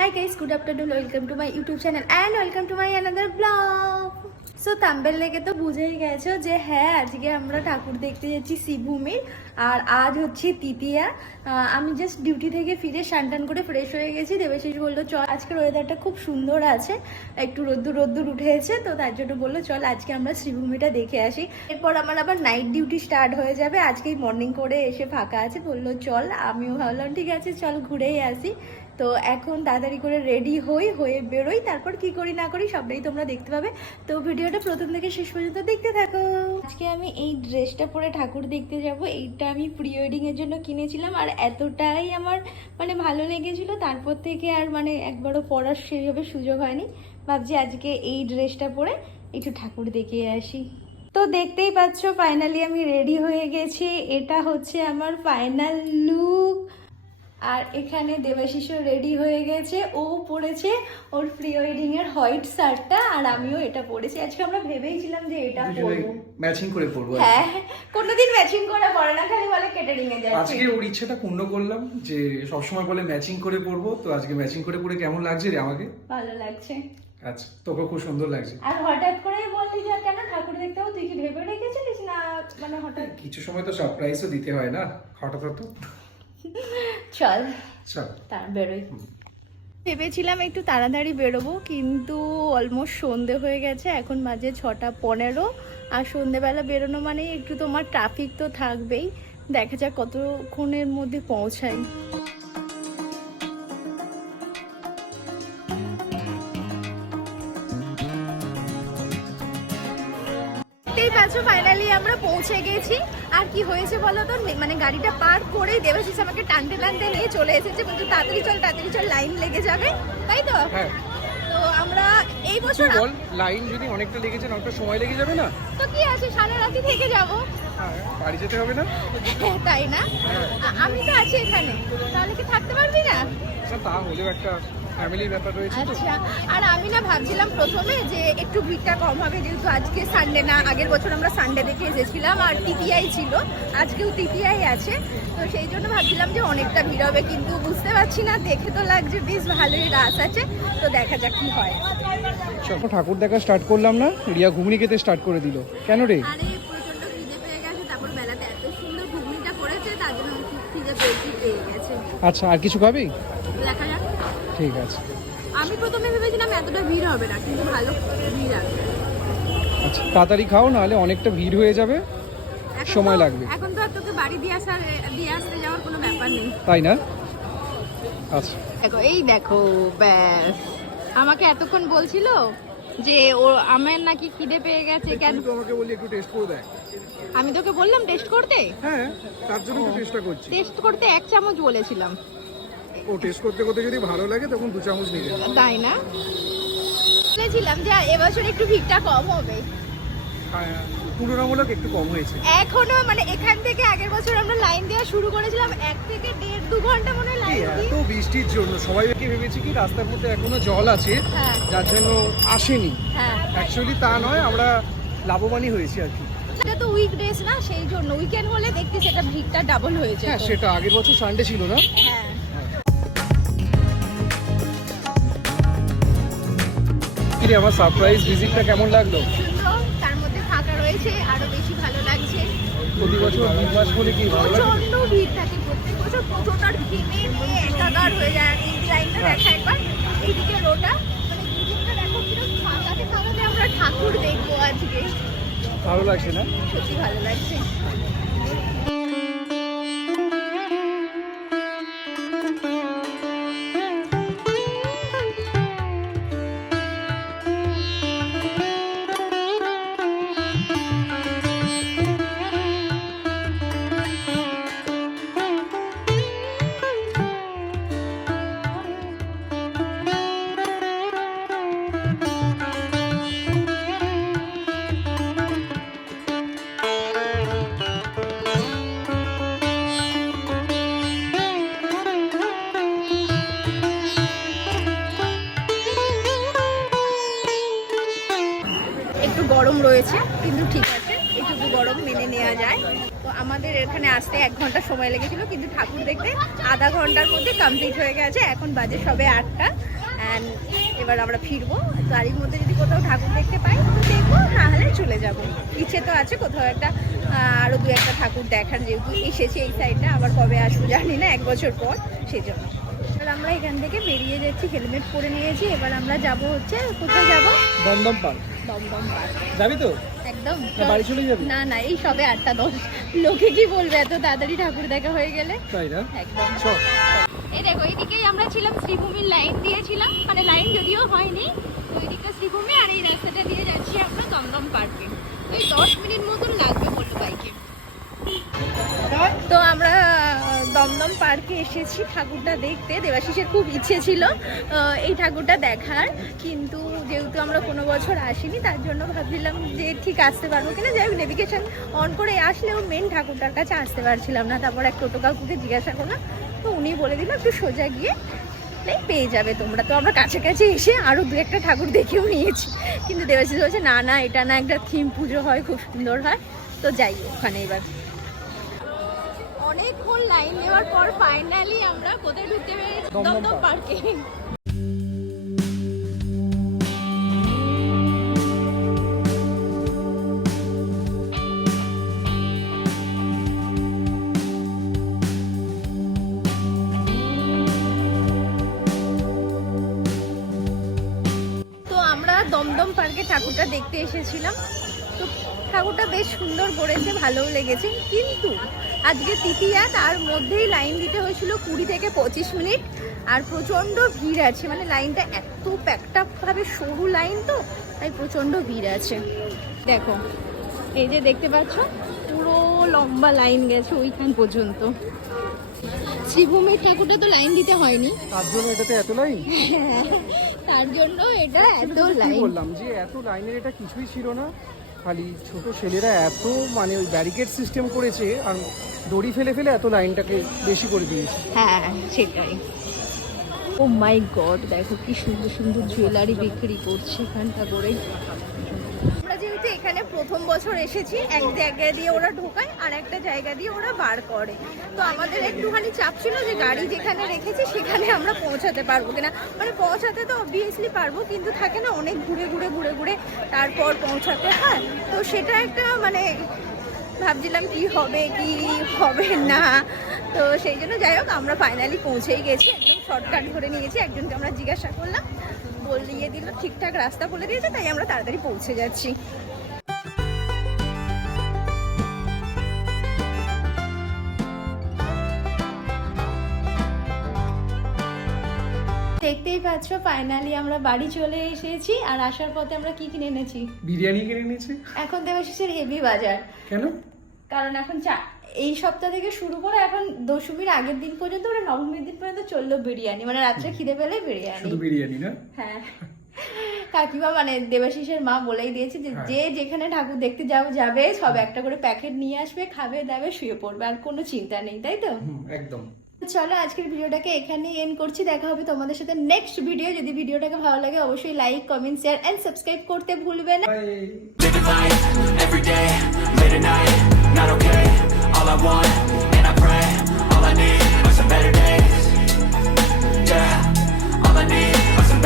Hi guys, good afternoon. Welcome to my YouTube channel and welcome to my another vlog. So তাম্বেল লেগে তো বুঝেই গেছো যে হ্যাঁ আজকে আমরা ঠাকুর দেখতে যাচ্ছি শিবভূমির আর আজ হচ্ছে তৃতীয়া। আমি জাস্ট ডিউটি থেকে ফিরে টান করে ফ্রেশ হয়ে গেছি। দেবাশিস বলল চল আজকের ওয়েদারটা খুব সুন্দর আছে। একটু রোদ্দুর রোদ্দুর উঠেছে তো তার জন্য বলল চল আজকে আমরা শ্রীভূমিটা দেখে আসি। এরপর আমার আবার নাইট ডিউটি স্টার্ট হয়ে যাবে। আজকেই মর্নিং করে এসে ফাঁকা আছে। বলল চল আমিও ভাবলাম ঠিক আছে চল ঘুরেই আসি। তো এখন তাড়াতাড়ি করে রেডি হই, হয়ে বেরোই, তারপর কি করি না করি সবটাই তোমরা দেখতে পাবে। তো ভিডিওটা প্রথম থেকে শেষ পর্যন্ত দেখতে থাকো। আজকে আমি এই ড্রেসটা পরে ঠাকুর দেখতে যাব, এইটা আমি প্রি ওয়েডিং এর জন্য কিনেছিলাম আর এতটাই আমার মানে ভালো লেগেছিল, তারপর থেকে আর মানে একবারও পরার সেইভাবে সুযোগ হয়নি। ভাবছি আজকে এই ড্রেসটা পরে একটু ঠাকুর দেখে আসি। তো দেখতেই পাচ্ছ ফাইনালি আমি রেডি হয়ে গেছি। এটা হচ্ছে আমার ফাইনাল লুক আর এখানে দেবাশিসও রেডি হয়ে গেছে। ও পরেছে ওর প্রি ওয়েডিং এর হোয়াইট শার্টটা আর আমিও এটা পরেছি আজকে আমরা ভেবেইছিলাম যে এটা পরবো ম্যাচিং করে পড়ব আর হ্যাঁ কোনোদিন ম্যাচিং করে পরে না খালি বলে কেটারিং এ যাচ্ছে। আজকে ওর ইচ্ছেটা পূর্ণ করলাম যে সবসময় বলে ম্যাচিং করে পড়ব। তো আজকে ম্যাচিং করে পরে কেমন লাগছে রে আমাকে? ভালো লাগছে। আচ্ছা তোকে খুব সুন্দর লাগছে। আর হঠাৎ করে বললি যে কেন ঠাকুর দেখতে তুই কি ভেবে রেখেছিলিস না? মানে হঠাৎ কিছু সময় তো সারপ্রাইজও দিতে হয় না হঠাৎ হঠাৎ। চল। চল। তার বেরোই ভেবেছিলাম একটু তাড়াতাড়ি বেরোবো কিন্তু অলমোস্ট সন্ধে হয়ে গেছে এখন মাঝে ছটা পনেরো আর সন্ধেবেলা বেরোনো মানে একটু তোমার ট্রাফিক তো থাকবেই। দেখা যাক কতক্ষণের মধ্যে পৌঁছাই। পাচ্ছ ফাইনালি আমরা পৌঁছে গেছি। আর কি হয়েছে বলো তো? মানে গাড়িটা পার্ক করেই দেবাশিস আমাকে টানতে টানতে নিয়ে চলে এসেছে কিন্তু তাড়াতাড়ি চল তাড়াতাড়ি চল লাইন লেগে যাবে। তাই তো? হ্যাঁ। তো আমরা এই বছর বল লাইন যদি অনেকটা লেগেছে অনেকটা সময় লেগে যাবে না? তো কি আছে? সারা রাতি থেকে যাব। হ্যাঁ বাড়ি যেতে হবে না? তাই না? আমি তো আছি এখানে। তাহলে কি থাকতে পারবি না? না, তা হলেও একটা ফ্যামিলির ব্যাপার রয়েছে আচ্ছা আর আমি না ভাবছিলাম প্রথমে যে একটু ভিড়টা কম হবে যেহেতু আজকে সানডে না আগের বছর আমরা সানডে দেখে এসেছিলাম আর তৃতীয়াই ছিল আজকেও তৃতীয়াই আছে। তো সেই জন্য ভাবছিলাম যে অনেকটা ভিড় হবে কিন্তু বুঝতে পারছি না দেখে তো লাগছে বেশ ভালোই রাস আছে তো দেখা যাক কি হয়। ঠাকুর দেখা স্টার্ট করলাম না রিয়া ঘুগনি খেতে স্টার্ট করে দিল। কেন রে? আচ্ছা আর কিছু খাবি? দেখা যাক। ঠিক আছে। আমি প্রথমে ভেবেছিলাম এতটা ভিড় হবে না কিন্তু ভালো ভিড় আছে। আচ্ছা তাড়াতাড়ি খাও নাহলে অনেকটা ভিড় হয়ে যাবে। সময় লাগবে। এখন তো আর তোকে বাড়ি দিয়ে আসার দিয়ে আসতে যাওয়ার কোনো ব্যাপার নেই। তাই না? আচ্ছা। দেখো এই দেখো ব্যাস। আমাকে এতক্ষণ বলছিল যে ও আমার নাকি খিদে পেয়ে গেছে কেন? তুই তো আমাকে বললি একটু টেস্ট করে দেয় আমি তোকে বললাম টেস্ট করতে? হ্যাঁ তার জন্য তো টেস্টটা করছি। টেস্ট করতে এক চামচ বলেছিলাম। ও টেস্ট করতে করতে যদি ভালো লাগে তখন দু চামচ নিবে তাই না? বলেছিলাম যে এবছর একটু ভিড়টা কম হবে। হ্যাঁ, তুলনামূলক একটু কম হয়েছে। এখনও মানে এখান থেকে আগের বছর আমরা লাইন দেওয়া শুরু করেছিলাম এক থেকে দেড় দু ঘণ্টা মনে হয় লাইন এত বৃষ্টির জন্য সবাই কি ভেবেছি কি রাস্তার মধ্যে এখনও জল আছে হ্যাঁ। যার জন্য আসেনি? হ্যাঁ। অ্যাকচুয়ালি তা নয় আমরা লাভবানই হয়েছি আর কি। এটা তো উইকডেজ না সেই জন্য। উইকেন্ড হলে দেখতে সেটা ভিড়টা ডাবল হয়েছে হ্যাঁ সেটা আগের বছর সানডে ছিল না। হ্যাঁ। কিরে আমার সারপ্রাইজ ভিজিটটা কেমন লাগল? তার মধ্যে ফাঁকা রয়েছে আরও বেশি ভালো লাগছে। প্রতি বছর দুই মাস বলে কি ভালো লাগে? প্রচণ্ড ভিড় থাকে প্রত্যেক বছর পুজোটার ভিড়ে নিয়ে একাকার হয়ে যায় এই লাইনটা হ্যাঁ। দেখা একবার এইদিকে রোটা মানে দুদিকটা দেখো কীরকম ফাঁকাতে ফাঁকাতে আমরা ঠাকুর দেখব আজকে। ভালো লাগছে না? সত্যি ভালো লাগছে। রয়েছে কিন্তু ঠিক আছে একটু গরম মেনে নেওয়া যায়। তো আমাদের এখানে আসতে এক ঘণ্টা সময় লেগেছিল, কিন্তু ঠাকুর দেখতে আধা ঘণ্টার মধ্যে কমপ্লিট হয়ে গেছে। এখন বাজে সবে আটটা অ্যান্ড এবার আমরা ফিরবো। গাড়ির মধ্যে যদি কোথাও ঠাকুর দেখতে পাই, তো দেখব নাহলে চলে যাব। ইচ্ছে তো আছে কোথাও একটা আরও দু একটা ঠাকুর দেখার, যেহেতু এসেছে এই সাইডটা আবার কবে আসব জানি না, এক বছর পর সেই জন্য এবার আমরা এখান থেকে বেরিয়ে যাচ্ছি হেলমেট পরে নিয়েছি। এবার আমরা যাব হচ্ছে কোথায় যাব? দমদম পার্ক। দমদম পার্ক। যাবি তো? একদম। না বাড়ি চলে যাবি? না না এই সবে আটটা দশ। লোকে কি বলবে এত তাড়াতাড়ি ঠাকুর দেখা হয়ে গেলে? তাই না? একদম। চল। এই দেখো এইদিকেই আমরা ছিলাম শ্রীভূমির লাইন দিয়েছিলাম। মানে লাইন যদিও হয়নি ওই দিকটা শ্রীভূমি আর এই রাস্তাটা দিয়ে যাচ্ছি আমরা দমদম পার্কে। ওই দশ মিনিট মতন লাগবে বলল বাইকে তো আমরা দমদম পার্কে এসেছি ঠাকুরটা দেখতে। দেবাশিসের খুব ইচ্ছে ছিল এই ঠাকুরটা দেখার। কিন্তু যেহেতু আমরা কোনো বছর আসিনি, তার জন্য ভাবছিলাম যে ঠিক আসতে পারব কিনা। যাই হোক নেভিগেশন অন করে আসলেও মেন ঠাকুরটার কাছে আসতে পারছিলাম না। তারপর এক টোটো কাকুকে জিজ্ঞাসা করলাম, তো উনি বলে দিল, একটু সোজা গিয়ে এই পেয়ে যাবে তোমরা। তো আমরা কাছাকাছি এসে আরও দু একটা ঠাকুর দেখেও নিয়েছি। কিন্তু দেবাশিস বলছে, না না, এটা না, একটা থিম পুজো হয়, খুব সুন্দর হয়। তো যাই, ওখানে এবার অনেকক্ষণ লাইন নেওয়ার পর ফাইনালি আমরা কোথায় ঢুকতে পেরেছি? দমদম পার্কে তো আমরা দমদম পার্কে ঠাকুরটা দেখতে এসেছিলাম। তো ঠাকুরটা বেশ সুন্দর করেছে ভালোও লেগেছে। কিন্তু আজকে তৃতীয়া তার মধ্যেই লাইন দিতে হয়েছিল কুড়ি থেকে পঁচিশ মিনিট। আর প্রচণ্ড ভিড় আছে মানে লাইনটা এত প্যাকটা ভাবে সরু লাইন তো তাই প্রচণ্ড ভিড় আছে। দেখো এই যে দেখতে পাচ্ছ পুরো লম্বা লাইন গেছে ওইখান পর্যন্ত। শ্রীভূমির ঠাকুরটা তো লাইন দিতে হয়নি। তার জন্য এটাতে এত লাইন তার জন্য এটা এত লাইন বললাম যে এত লাইনের এটা কিছুই ছিল না। খালি ছোট ছেলেরা এত মানে ওই ব্যারিকেড সিস্টেম করেছে আর দড়ি ফেলে ফেলে এত লাইনটাকে বেশি করে দিয়েছে। হ্যাঁ সেটাই। ও মাই গড দেখো কি সুন্দর সুন্দর জুয়েলারি বিক্রি করছে এখানটা করে এখানে প্রথম বছর এসেছি, এক জায়গা দিয়ে ওরা ঢোকায় আর একটা জায়গা দিয়ে ওরা বার করে। তো আমাদের একটুখানি চাপ ছিল যে গাড়ি যেখানে রেখেছি সেখানে আমরা পৌঁছাতে পারব কিনা। মানে পৌঁছাতে তো অবভিয়াসলি পারব, কিন্তু থাকে না অনেক ঘুরে ঘুরে ঘুরে ঘুরে তারপর পৌঁছাতে হয়। তো সেটা একটা মানে ভাবছিলাম কি হবে কি হবে না। তো সেই জন্য যাই হোক, আমরা ফাইনালি পৌঁছেই গেছি। একদম শর্টকাট ধরে নিয়েছি। একজনকে আমরা জিজ্ঞাসা করলাম বলিয়ে দিল, ঠিকঠাক রাস্তা বলে দিয়েছে, তাই আমরা তাড়াতাড়ি পৌঁছে যাচ্ছি। দেখতেই পাচ্ছ ফাইনালি আমরা বাড়ি চলে এসেছি আর আসার পথে আমরা কি কিনে এনেছি? বিরিয়ানি কিনে নিয়েছে এখন দেবাশিসের হেভি বাজার। কেন? কারণ এখন চা- এই সপ্তাহ থেকে শুরু করে এখন দশমীর আগের দিন পর্যন্ত ওরা নবমীর দিন পর্যন্ত চলল বিরিয়ানি মানে রাত্রে খিদে পেলে বিরিয়ানি। শুধু বিরিয়ানি না? হ্যাঁ। কাকিমা মানে দেবাশিসের মা বলেই দিয়েছে যে হ্যাঁ। যে যেখানে ঠাকুর দেখতে যাও যাবে সব একটা করে প্যাকেট নিয়ে আসবে খাবে দাবে শুয়ে পড়বে আর কোনো চিন্তা নেই তাই তো? একদম। চলো আজকের ভিডিওটাকে এখানেই এন্ড করছি। দেখা হবে তোমাদের সাথে নেক্সট ভিডিও যদি ভিডিওটাকে ভালো লাগে, অবশ্যই like comment share and subscribe করতে ভুলবে না।